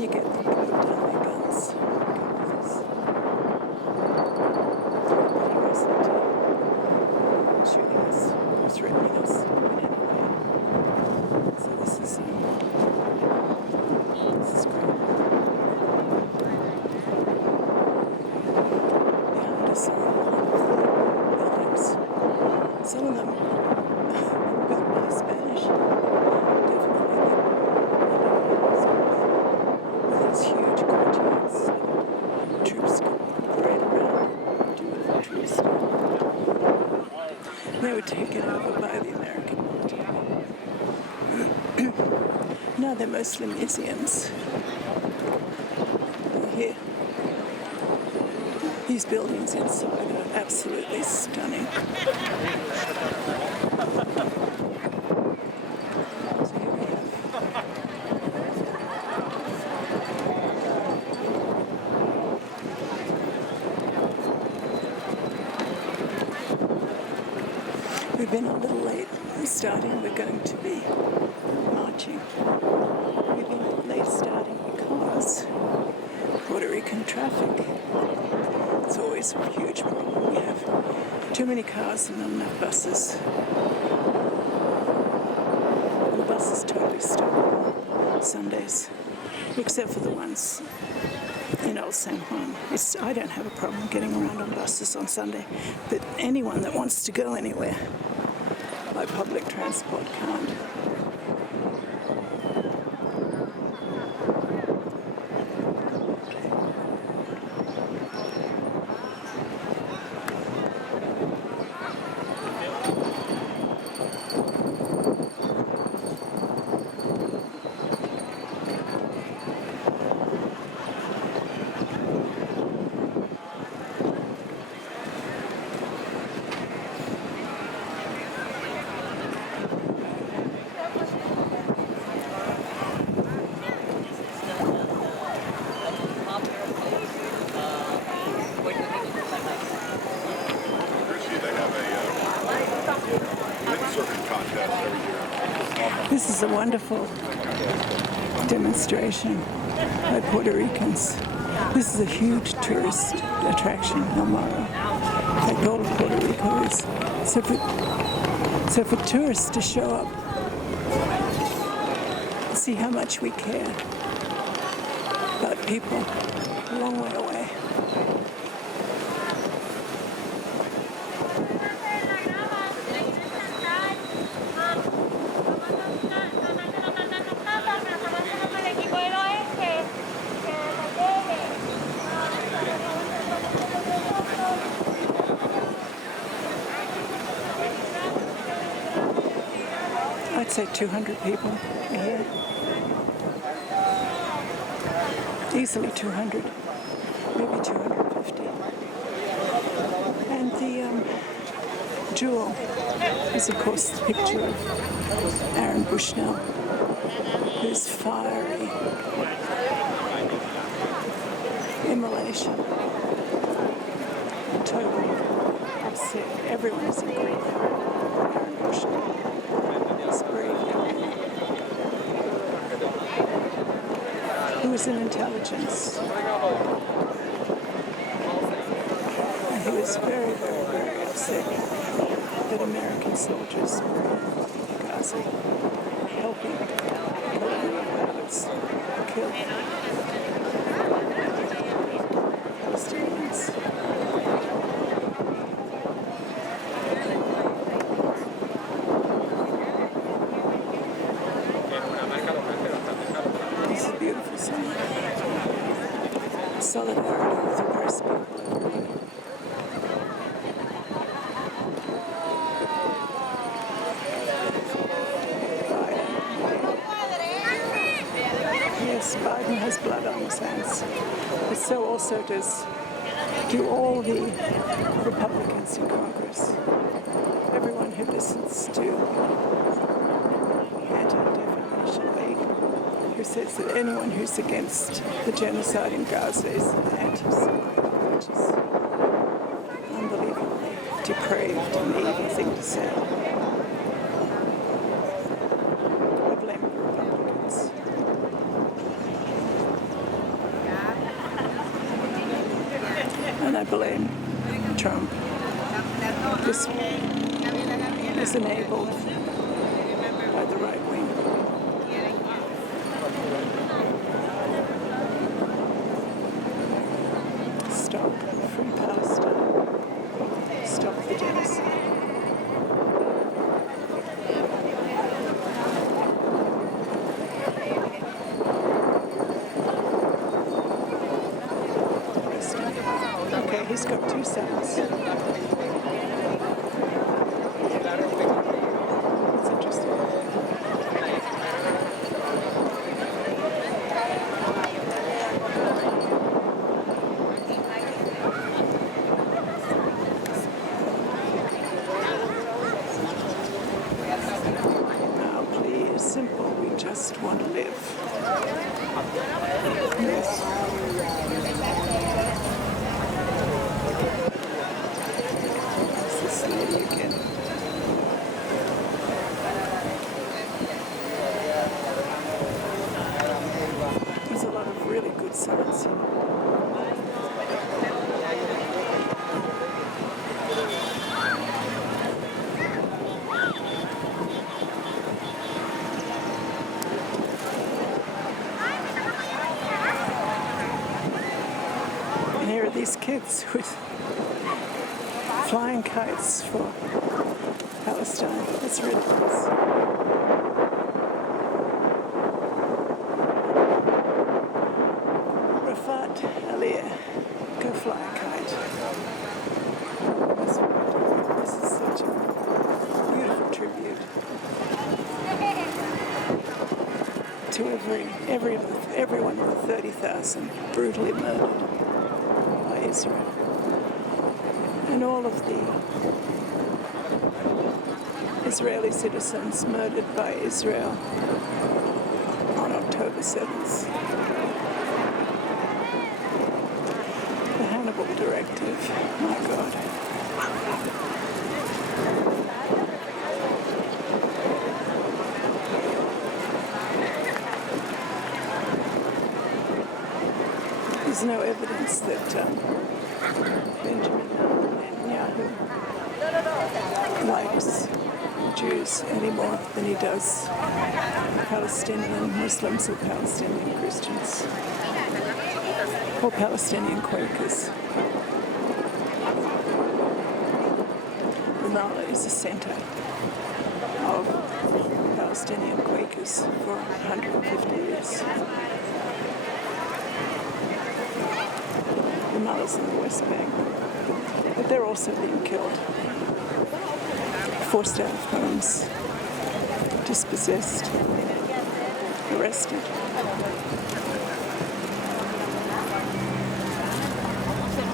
And you get them to put down their guns. Shooting us, or threatening us in any way. So this is great. Behind us are buildings. Some of them with really Spanish. Definitely with these huge courtyards. Troops could parade around, do what the troops do. They were taken over by the American military. Now they're mostly museums. Here, these buildings inside are absolutely stunning. So here we have we've been a little late starting. We're going to be marching. We've been late starting because Puerto Rican traffic. It's always a huge problem. We have too many cars and not enough buses. The buses totally stop on Sundays, except for the ones in El San Juan. I don't have a problem getting around on buses on Sunday, but anyone that wants to go anywhere by public transport can't. This is a wonderful demonstration by Puerto Ricans. This is a huge tourist attraction, El Morro. In fact, all of Puerto Rico is. So for tourists to show up, see how much we care about people a long way away. I'd say 200 people here. Easily 200, maybe 250. And the jewel is, of course, the picture of Aaron Bushnell, whose fiery immolation, totally upset. Everyone is in grief. Aaron Bushnell. He was in intelligence. And he was very, very, very upset that American soldiers were in Gaza helping pilots kill Palestinians. Solidarity with oppressed people. Yes, Biden has blood on his hands, but so also do all the Republicans in Congress. Everyone who listens to Anti-Defamation League, who says that anyone who's against the genocide in Gaza is an anti-Semite, which is unbelievably depraved and evil thing to say. I blame the Republicans. blame Trump. This is enabled by the right wing. Stop Free Palestine. Stop the genocide. Okay, he's got 2 sides. It's interesting. Now, please, simple. We just want to live. Yes. This lady again. There's a lot of really good signs here. And here are these kids with flying kites for Palestine. That's really nice. Refaat Alareer, go fly a kite. That's right. This is such a beautiful tribute to everyone of the 30,000 brutally murdered by Israel. And all of the Israeli citizens murdered by Israel on October 7th. The Hannibal Directive, my God. There's no evidence that Benjamin Netanyahu likes Jews any more than he does Palestinian Muslims or Palestinian Christians or Palestinian Quakers. Ramallah is the centre of Palestinian Quakers for 150 years. Ramallah's in the West Bank, but they're also being killed, forced out of homes, dispossessed, arrested.